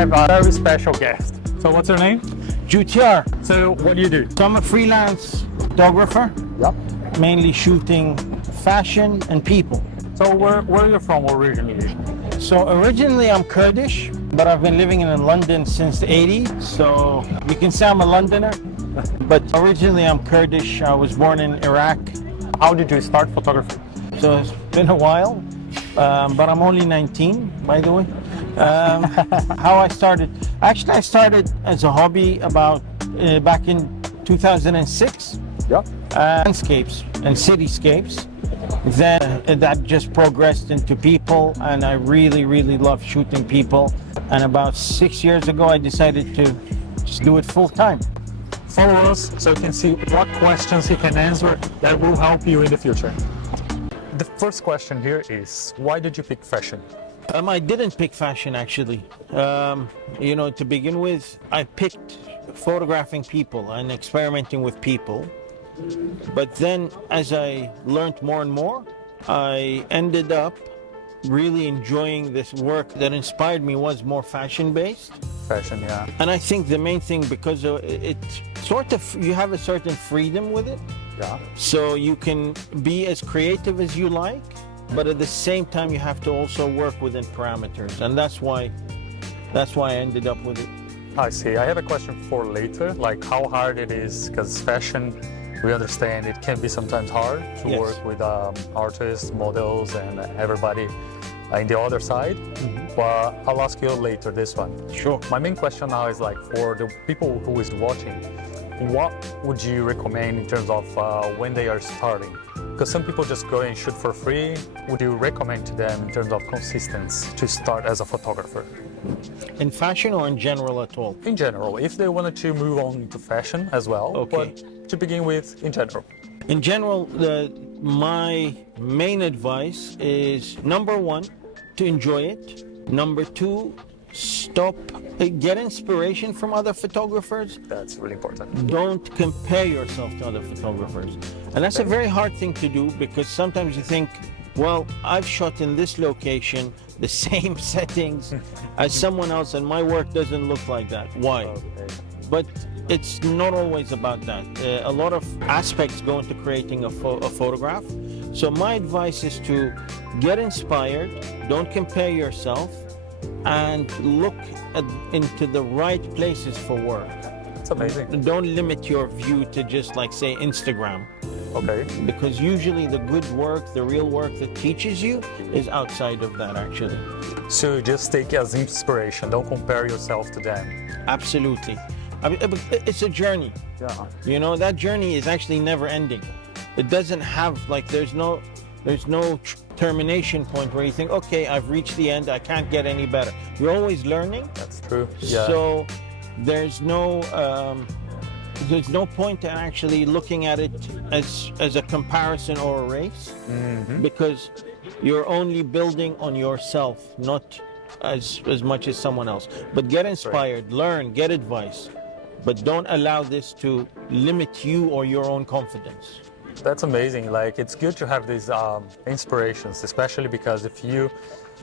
have a very special guest. So what's your name? Jutiar. So what do you do? So I'm a freelance photographer, mainly shooting fashion and people. So where are you from originally? So originally I'm Kurdish, but I've been living in London since the 80s. So you can say I'm a Londoner, but originally I'm Kurdish. I was born in Iraq. How did you start photography? So it's been a while, but I'm only 19, by the way. How I started? Actually, I started as a hobby about back in 2006. Landscapes and cityscapes. Then that just progressed into people, and I really love shooting people. And about 6 years ago, I decided to just do it full time. Follow us so you can see what questions he can answer that will help you in the future. The first question here is, why did you pick fashion? I didn't pick fashion, actually. You know, to begin with, I picked photographing people and experimenting with people. But then as I learned more and more, I ended up really enjoying this work. That inspired me was more fashion-based. Fashion, yeah. And I think the main thing, because it sort of, you have a certain freedom with it. Yeah. So you can be as creative as you like, but at the same time you have to also work within parameters, and that's why I ended up with it. I see. I have a question for later, like how hard it is, because fashion, we understand it can be sometimes hard to work with artists, models, and everybody in the other side. But I'll ask you later this one. Sure. My main question now is like, for the people who is watching, what would you recommend in terms of when they are starting? Because some people just go and shoot for free. Would you recommend to them in terms of consistency to start as a photographer? In fashion or in general at all? In general, if they wanted to move on to fashion as well, but to begin with, in general. In general, my main advice is, number one, to enjoy it. Number two, get inspiration from other photographers. That's really important. Don't compare yourself to other photographers. And that's a very hard thing to do, because sometimes you think, well, I've shot in this location, the same settings as someone else, and my work doesn't look like that. Why? But it's not always about that. A lot of aspects go into creating a photograph. So my advice is to get inspired, don't compare yourself, and look into the right places for work. That's amazing. Don't limit your view to just, like, say, Instagram. Okay. Because usually the good work, the real work that teaches you, is outside of that, actually. So just take as inspiration, don't compare yourself to them. Absolutely. I mean, it's a journey. Yeah. You know, that journey is actually never ending. It doesn't have, like, there's no termination point where you think, okay, I've reached the end, I can't get any better. You're always learning. That's true. Yeah. So there's no point in actually looking at it as a comparison or a race, because you're only building on yourself, not as much as someone else. But get inspired, learn, get advice, but don't allow this to limit you or your own confidence. That's amazing. Like, it's good to have these inspirations, especially because if you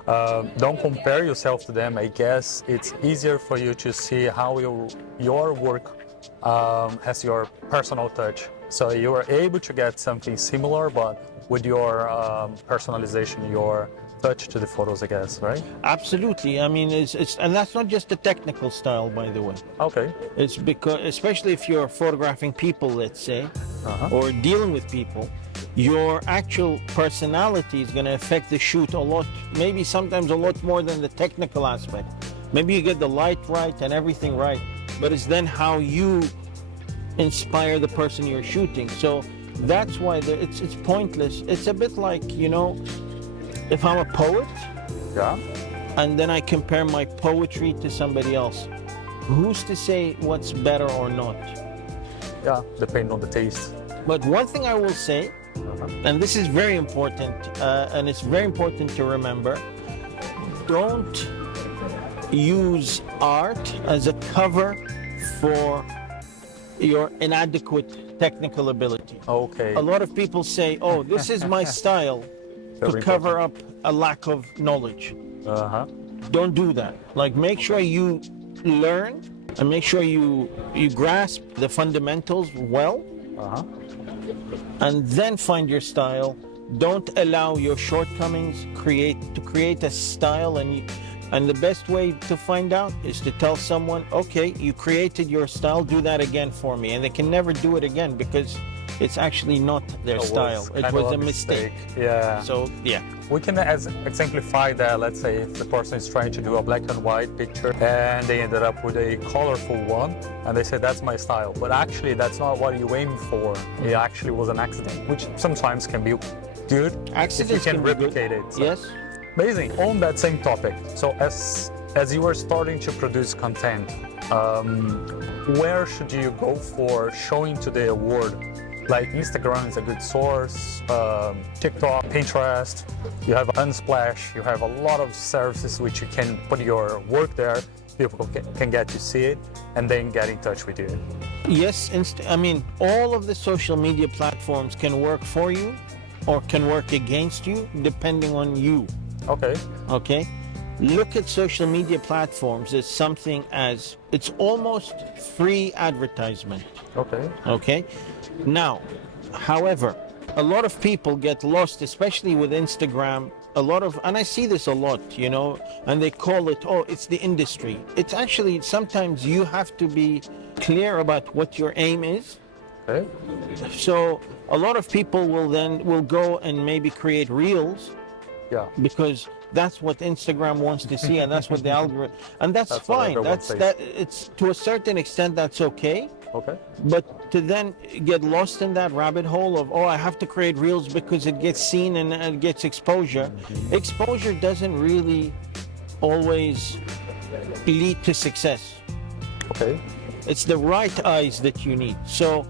don't compare yourself to them, I guess it's easier for you to see how your work has your personal touch. So you are able to get something similar, but with your personalization, your touch to the photos, I guess, right? Absolutely. I mean, and that's not just the technical style, by the way. Okay. It's because, especially if you're photographing people, let's say, or dealing with people, your actual personality is going to affect the shoot a lot, maybe sometimes a lot more than the technical aspect. Maybe you get the light right and everything right, but it's then how you inspire the person you're shooting. So that's why it's pointless. It's a bit like, you know, if I'm a poet, and then I compare my poetry to somebody else, who's to say what's better or not? Yeah, depending on the taste. But one thing I will say, and this is very important, and it's very important to remember, don't use art as a cover for your inadequate technical ability. Okay. A lot of people say, oh, this is my style, to cover up a lack of knowledge. don't do that. Like, make sure you learn and make sure you grasp the fundamentals well, and then find your style. Don't allow your shortcomings to create a style, and the best way to find out is to tell someone, okay, you created your style, do that again for me. And they can never do it again because it's actually not their style. It was a mistake. Yeah. So, yeah. We can exemplify that. Let's say if the person is trying to do a black and white picture and they ended up with a colorful one and they said, that's my style. But actually, that's not what you aim for. It actually was an accident, which sometimes can be good Accidents if you can be replicate good. it. So. Yes. Amazing. On that same topic, so as you were starting to produce content, where should you go for showing to the world? Like Instagram is a good source, TikTok, Pinterest, you have Unsplash, you have a lot of services which you can put your work there, people can get to see it and then get in touch with you. Yes, I mean, all of the social media platforms can work for you or can work against you depending on you. Okay? Look at social media platforms as something as, it's almost free advertisement. Okay? Now, however, a lot of people get lost, especially with Instagram. And I see this a lot, you know, and they call it, oh, it's the industry. It's actually, sometimes you have to be clear about what your aim is. So a lot of people will go and maybe create reels. Because that's what Instagram wants to see, and that's what the algorithm, and that's fine. It's to a certain extent that's okay. But to then get lost in that rabbit hole of, oh, I have to create reels because it gets seen and it gets exposure. Exposure doesn't really always lead to success. It's the right eyes that you need. So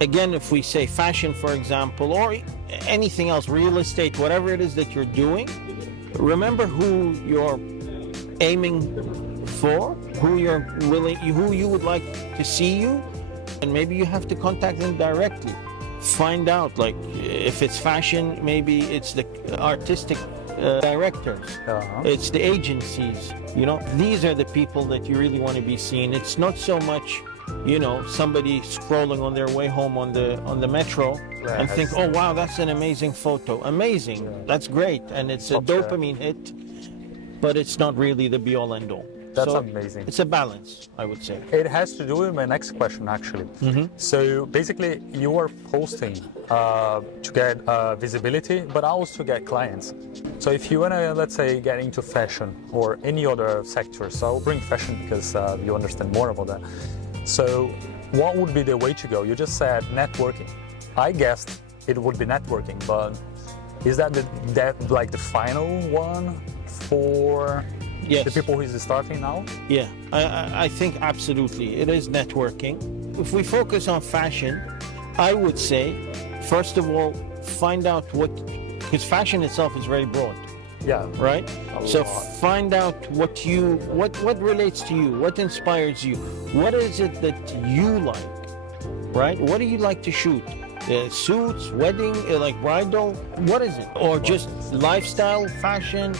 again, if we say fashion, for example, or anything else, real estate, whatever it is that you're doing, remember who you're aiming for, who you would like to see you, and maybe you have to contact them directly. Find out, like, if it's fashion, maybe it's the artistic directors, it's the agencies, you know, these are the people that you really want to be seeing. It's not so much, you know, somebody scrolling on their way home on the metro and think, oh wow, that's an amazing photo. Amazing, that's great, and it's a dopamine hit, but it's not really the be all end all. That's amazing. It's a balance, I would say. It has to do with my next question, actually. So basically, you are posting to get visibility, but also to get clients. So if you want to, let's say, get into fashion or any other sector, so I'll bring fashion because you understand more about that. So what would be the way to go? You just said networking. I guessed it would be networking, but is that like the final one for the people who is starting now? Yeah, I think absolutely. It is networking. If we focus on fashion, I would say, first of all, find out because fashion itself is very broad. Right? So find out what relates to you, what inspires you, what is it that you like, right? What do you like to shoot? Suits, wedding, like bridal, what is it? Or just lifestyle fashion,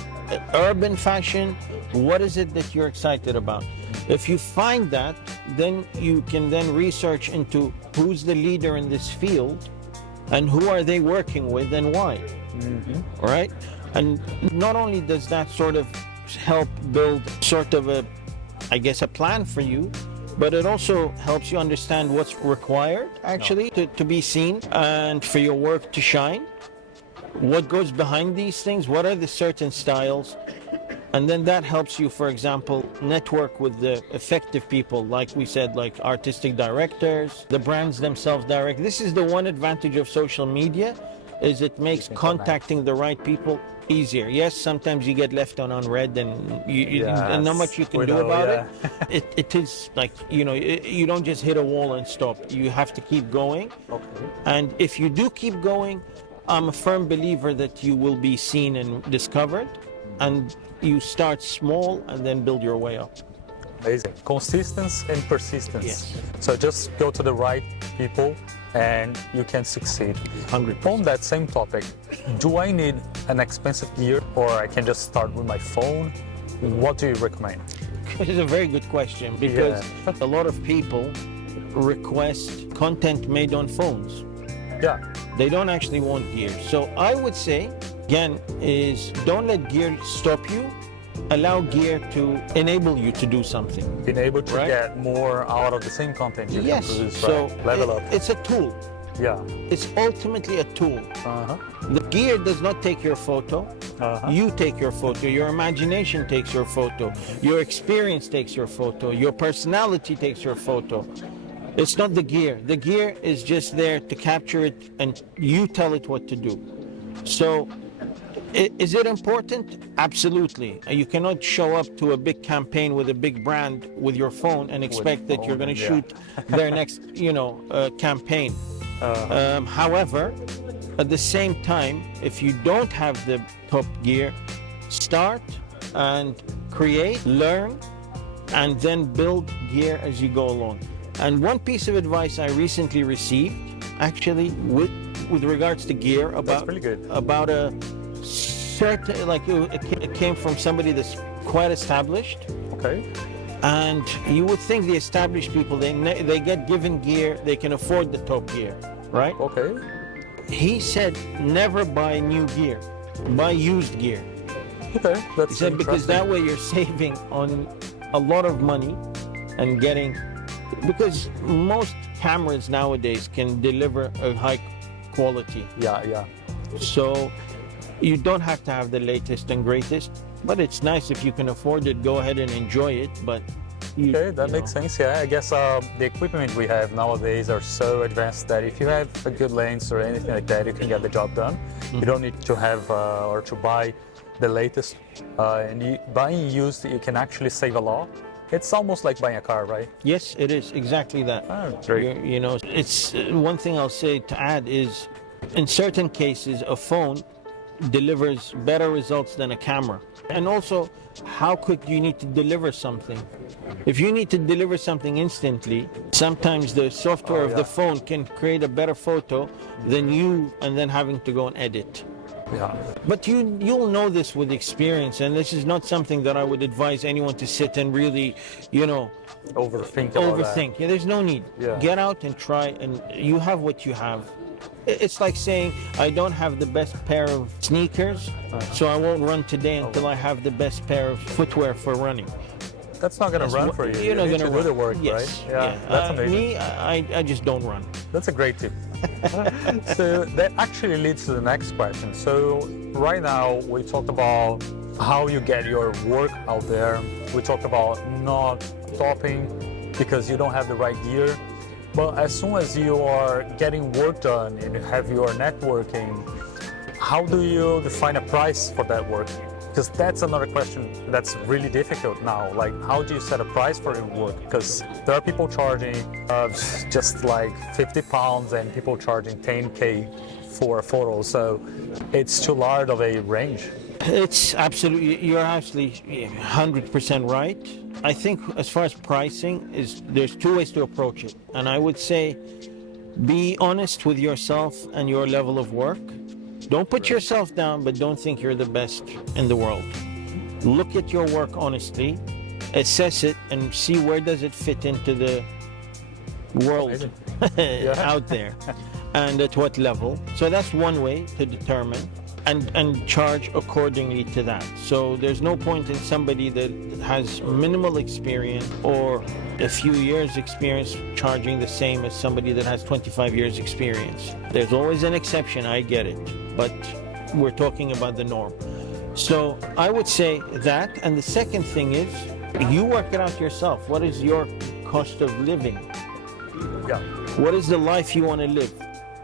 urban fashion, what is it that you're excited about? If you find that, then you can then research into who's the leader in this field and who are they working with and why, right? And not only does that sort of help build sort of a plan for you, but it also helps you understand what's required actually to be seen and for your work to shine. What goes behind these things? What are the certain styles? And then that helps you, for example, network with the effective people, like we said, like artistic directors, the brands themselves direct. This is the one advantage of social media, is it makes contacting the right people easier. Yes, sometimes you get left on unread and not much you can do about it. It is like, you know, you don't just hit a wall and stop. You have to keep going. And if you do keep going, I'm a firm believer that you will be seen and discovered, and you start small and then build your way up. Amazing. Consistency and persistence. Yes. So just go to the right people and you can succeed. 100%. On that same topic, do I need an expensive gear or I can just start with my phone what do you recommend? It's a very good question because a lot of people request content made on phones. Yeah. They don't actually want gear. So I would say, again, is don't let gear stop you. Allow gear to enable you to do something. Being able to get more out of the same content you can produce, so level up. It's a tool. Yeah. It's ultimately a tool. The gear does not take your photo. You take your photo. Your imagination takes your photo. Your experience takes your photo. Your personality takes your photo. It's not the gear. The gear is just there to capture it and you tell it what to do. So is it important? Absolutely. You cannot show up to a big campaign with a big brand with your phone and expect that you're going to shoot their next, campaign. However, at the same time, if you don't have the top gear, start and create, learn, and then build gear as you go along. And one piece of advice I recently received, actually, with regards to gear, about a certain, like it came from somebody that's quite established. Okay. And you would think the established people, they get given gear, they can afford the top gear, right? Okay. He said, never buy new gear, buy used gear. Okay, that's He said, because that way you're saving on a lot of money and getting, because most cameras nowadays can deliver a high quality. Yeah. So you don't have to have the latest and greatest, but it's nice if you can afford it, go ahead and enjoy it. But okay, that makes sense. Yeah, I guess the equipment we have nowadays are so advanced that if you have a good lens or anything like that, you can get the job done. You don't need to have or to buy the latest. And buying used, you can actually save a lot. It's almost like buying a car, right? yes, it is exactly that. Oh, great. It's one thing I'll say to add is, in certain cases, a phone delivers better results than a camera. And also, how quick do you need to deliver something? If you need to deliver something instantly, sometimes the software of the phone can create a better photo than you, and then having to go and edit. Yeah. But you'll know this with experience, and this is not something that I would advise anyone to sit and really, Overthink. Yeah, there's no need. Yeah. Get out and try, and you have what you have. It's like saying, I don't have the best pair of sneakers, so I won't run today until I have the best pair of footwear for running. That's not going to run for you. You're not going going to do the work, yes, right? Yeah, that's amazing. Me, I just don't run. That's a great tip. So that actually leads to the next question. So right now we talked about how you get your work out there. We talked about not stopping because you don't have the right gear. But as soon as you are getting work done and you have your networking, how do you define a price for that work? Because that's another question that's really difficult now. Like, how do you set a price for your work? Because there are people charging just like 50 pounds and people charging 10K for a photo. So it's too large of a range. It's absolutely, you're actually 100% right. I think as far as pricing is, there's two ways to approach it. And I would say, be honest with yourself and your level of work. Don't put yourself down, but don't think you're the best in the world. Look at your work honestly, assess it, and see where does it fit into the world out there, and at what level. So that's one way to determine, and charge accordingly to that. So there's no point in somebody that has minimal experience or a few years experience charging the same as somebody that has 25 years experience. There's always an exception, I get it, but we're talking about the norm. So I would say that, and the second thing is, you work it out yourself. What is your cost of living? Yeah. What is the life you want to live?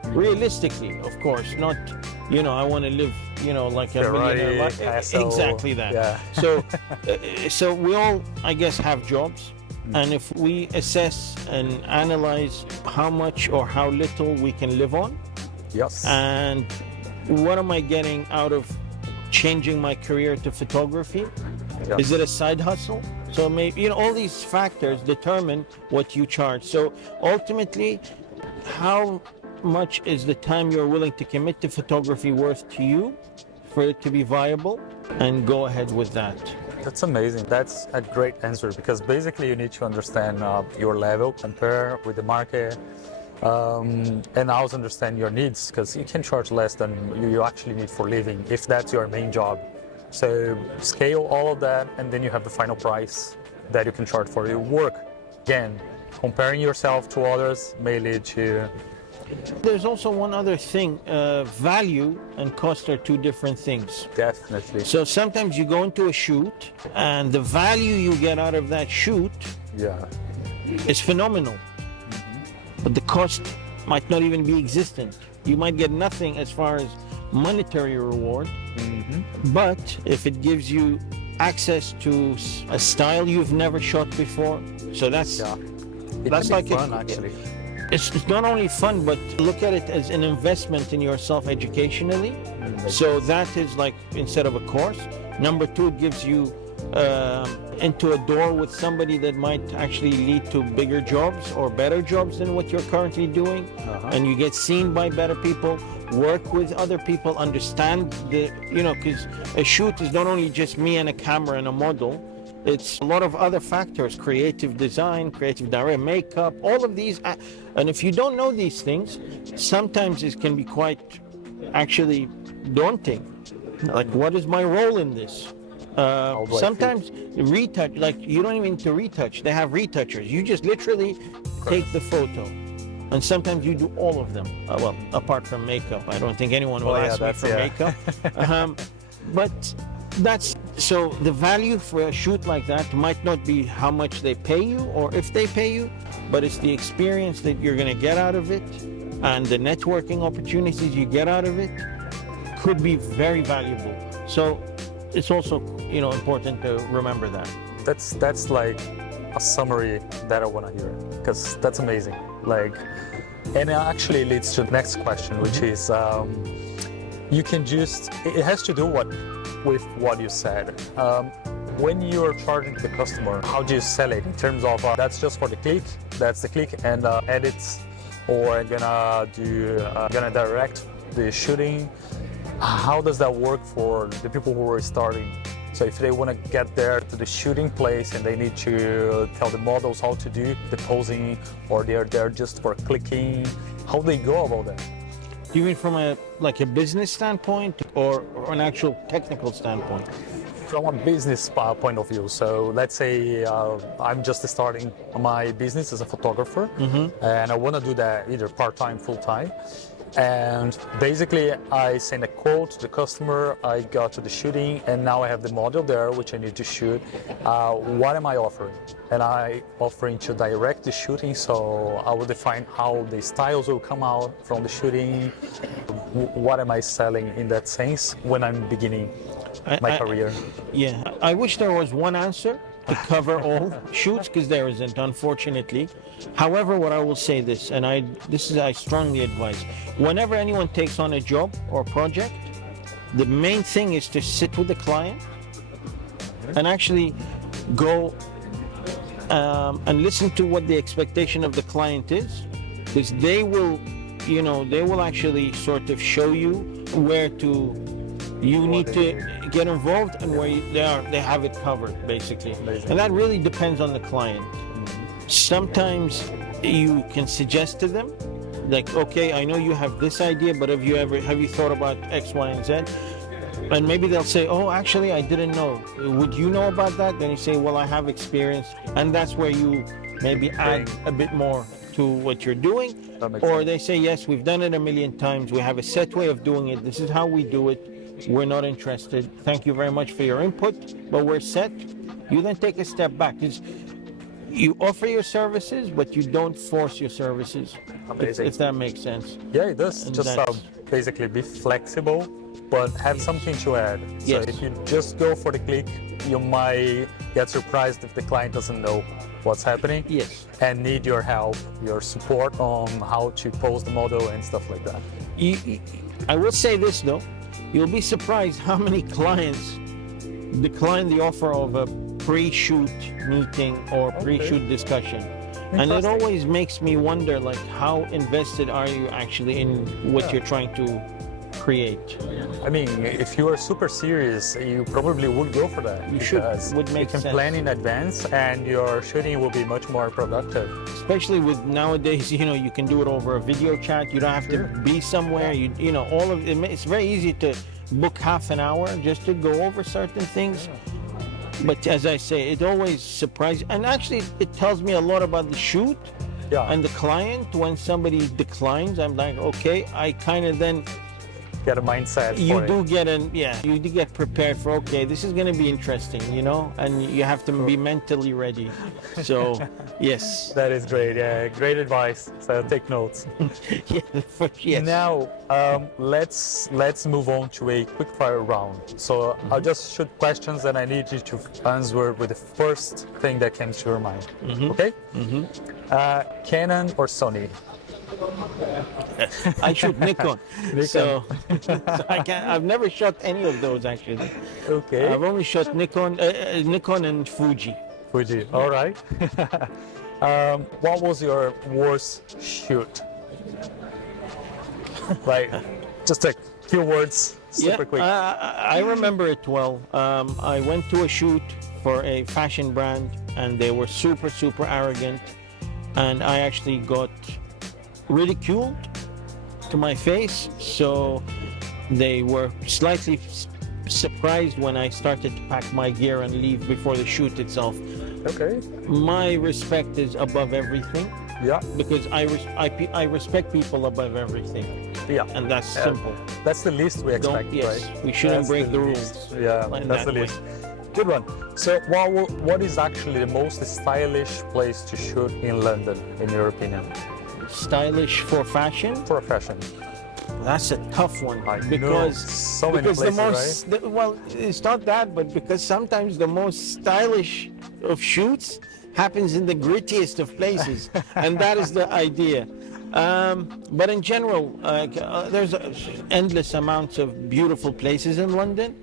Realistically, of course, not, I want to live, like a millionaire life. Exactly that. Yeah. So we all, I guess, have jobs. And if we assess and analyze how much or how little we can live on, yes, and what am I getting out of changing my career to photography? yes. Is it a side hustle? So maybe, all these factors determine what you charge. So ultimately, how much is the time you're willing to commit to photography worth to you for it to be viable? And go ahead with that. That's amazing. That's a great answer because basically you need to understand your level, compare with the market, and also understand your needs because you can charge less than you actually need for living if that's your main job. So scale all of that and then you have the final price that you can charge for your work. Again, comparing yourself to others may lead to... There's also one other thing. Value and cost are two different things. Definitely. So sometimes you go into a shoot and the value you get out of that shoot is phenomenal. But the cost might not even be existent. You might get nothing as far as monetary reward. But if it gives you access to a style you've never shot before, so that's like fun actually. It's not only fun, but look at it as an investment in yourself educationally. So that is like instead of a course. Number two, it gives you into a door with somebody that might actually lead to bigger jobs or better jobs than what you're currently doing. And you get seen by better people, work with other people, understand because a shoot is not only just me and a camera and a model. It's a lot of other factors, creative design, creative direction, makeup, all of these. And if you don't know these things, sometimes it can be quite actually daunting. Like, what is my role in this? Sometimes retouch, like you don't even need to retouch. They have retouchers. You just literally take the photo. And sometimes you do all of them. Well, apart from makeup. I don't think anyone will ask me for makeup. But that's... So the value for a shoot like that might not be how much they pay you or if they pay you, but it's the experience that you're going to get out of it and the networking opportunities you get out of it could be very valuable. So it's also, important to remember that. That's like a summary that I want to hear because that's amazing. And it actually leads to the next question, which is you can it has to do with what you said. When you're charging the customer, how do you sell it in terms of that's just for the click, that's the click and edits, or gonna direct the shooting? How does that work for the people who are starting? So if they want to get there to the shooting place and they need to tell the models how to do the posing, or they're there just for clicking, how they go about that? You mean from a business standpoint or an actual technical standpoint? From a business point of view. So let's say I'm just starting my business as a photographer, and I want to do that either part-time, full-time. And basically I send a quote to the customer, I go to the shooting, and now I have the model there which I need to shoot. What am I offering? And I offering to direct the shooting, so I will define how the styles will come out from the shooting. What am I selling in that sense when I'm beginning my career? Yeah, I wish there was one answer to cover all shoots, because there isn't, unfortunately. However, what I will say this, and I strongly advise, whenever anyone takes on a job or project, the main thing is to sit with the client and actually go and listen to what the expectation of the client is, because they will actually sort of show you where you need to get involved and where they have it covered, basically. And that really depends on the client. Sometimes you can suggest to them, like, okay, I know you have this idea, but have you thought about X, Y, and Z? And maybe they'll say, oh, actually, I didn't know. Would you know about that? Then you say, well, I have experience. And that's where you maybe add a bit more to what you're doing. Or they say, yes, we've done it a million times. We have a set way of doing it. This is how we do it. We're not interested. Thank you very much for your input, but we're set. You then take a step back. You offer your services, but you don't force your services. If that makes sense. Yeah, it does. And just basically be flexible, but have something to add. So if you just go for the click, you might get surprised if the client doesn't know what's happening. Yes. And need your help, your support on how to pose the model and stuff like that. I will say this though. You'll be surprised how many clients decline the offer of a pre-shoot meeting or pre-shoot discussion. And it always makes me wonder, like, how invested are you actually in what you're trying to create. I mean, if you are super serious, you probably would go for that. You should. Because Would make you can sense. plan in advance and your shooting will be much more productive. Especially with nowadays, you can do it over a video chat. You don't have to be somewhere. All of it. It's very easy to book half an hour just to go over certain things. But as I say, it always surprises, and actually it tells me a lot about the shoot and the client. When somebody declines, I'm like, okay, I kind of then Get a mindset you for do it. you do get prepared for, okay, this is going to be interesting, and you have to be mentally ready. So yes. That is great. Yeah, great advice. So take notes. Yes. Now, let's move on to a quick fire round. So I'll just shoot questions and I need you to answer with the first thing that comes to your mind. Okay? Canon or Sony? I shoot Nikon. So I've never shot any of those actually. Okay. I've only shot Nikon and Fuji. Fuji. All right. What was your worst shoot? Like, just a few words, super quick. I remember it well. I went to a shoot for a fashion brand, and they were super, super arrogant, and I actually got ridiculed to my face. So they were slightly surprised when I started to pack my gear and leave before the shoot itself. Okay. My respect is above everything. Yeah. Because I respect people above everything. Yeah. And that's simple. That's the least we expect, Yes, right? we shouldn't That's break the least. rules. Yeah, in that's that the way. least. Good one. So, what is actually the most stylish place to shoot in London, in your opinion, Stylish for fashion? for fashion? That's a tough one I know, because so many because places, well, it's not that, but because sometimes the most stylish of shoots happens in the grittiest of places, and that is the idea. But in general, there's endless amounts of beautiful places in London.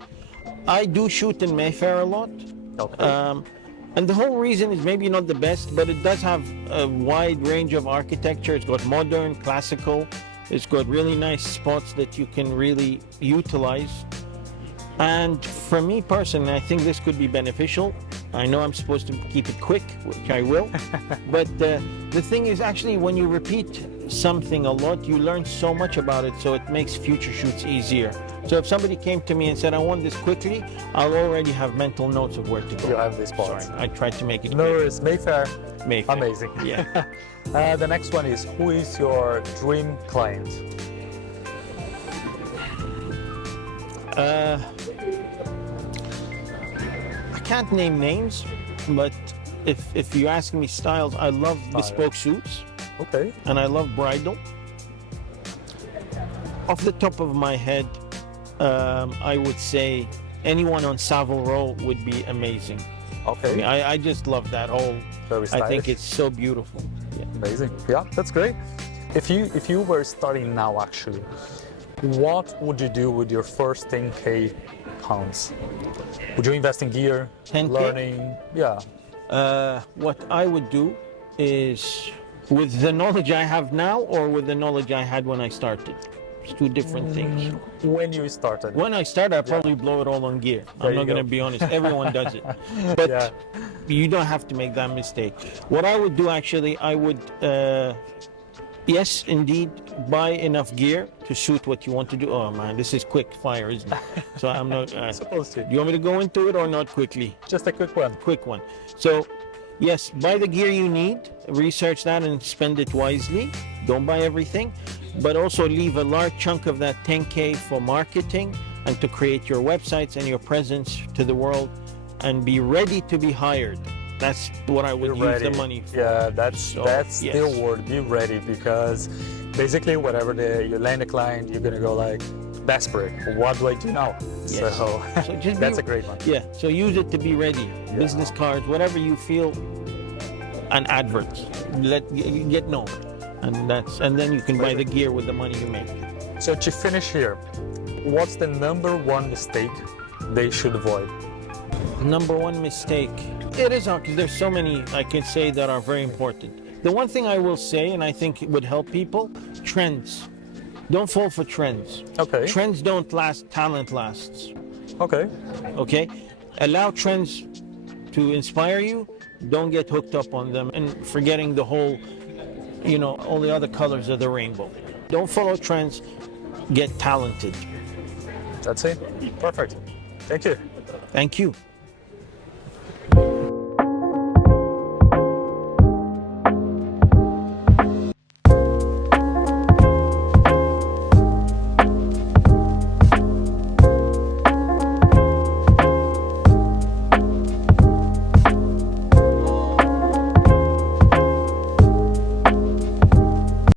I do shoot in Mayfair a lot. Okay. And the whole reason is maybe not the best, but it does have a wide range of architecture. It's got modern, classical. It's got really nice spots that you can really utilize. And for me personally, I think this could be beneficial. I know I'm supposed to keep it quick, which I will. But the thing is, actually, when you repeat something a lot, you learn so much about it, so it makes future shoots easier. So if somebody came to me and said, I want this quickly, I'll already have mental notes of where to go. You have these spots. Sorry, I tried to make it No quick. worries. Mayfair. Mayfair. Amazing. Yeah. The next one is, who is your dream client? I can't name names, but if you ask me styles, I love bespoke suits Okay. and I love bridal. Off the top of my head, I would say anyone on Savile Row would be amazing. Okay. I just love that whole. Very I think stylish. it's so beautiful. Yeah. Amazing. Yeah, that's great. If you were starting now, actually, what would you do with your first 10K pounds? Would you invest in gear, 10K? learning? Yeah. What I would do is, with the knowledge I have now or with the knowledge I had when I started. It's two different things. When you started. When I started, I'd probably blow it all on gear. I'm you not going to go. be honest. Everyone does it. But Yeah. you don't have to make that mistake. What I would do, actually, I would, yes, indeed, buy enough gear to suit what you want to do. Oh, man, this is quick fire, isn't it? So I'm not... Supposed to. do you want me to go into it or not quickly? Just a quick one. Quick one. So, yes, buy the gear you need, research that and spend it wisely. Don't buy everything, but also leave a large chunk of that 10K for marketing and to create your websites and your presence to the world, and be ready to be hired. That's what I would Be use ready. the money for. Yeah, that's yes. the word. Be ready, because basically whatever you land a client, you're gonna go like desperate. What do I do now? Yes. So, So just that's be- a great one. Yeah, so use it to be ready. Business cards, whatever you feel, and adverts. Get known. And then you can buy the gear with the money you make. So to finish here, what's the number one mistake they should avoid? Number one mistake. It is hard because there's so many I can say that are very important. The one thing I will say, and I think it would help people, trends. Don't fall for trends. Okay. Trends don't last, talent lasts. Okay. Okay? Allow trends to inspire you. Don't get hooked up on them and forgetting the whole, all the other colors of the rainbow. Don't follow trends. Get talented. That's it. Perfect. Thank you. Thank you.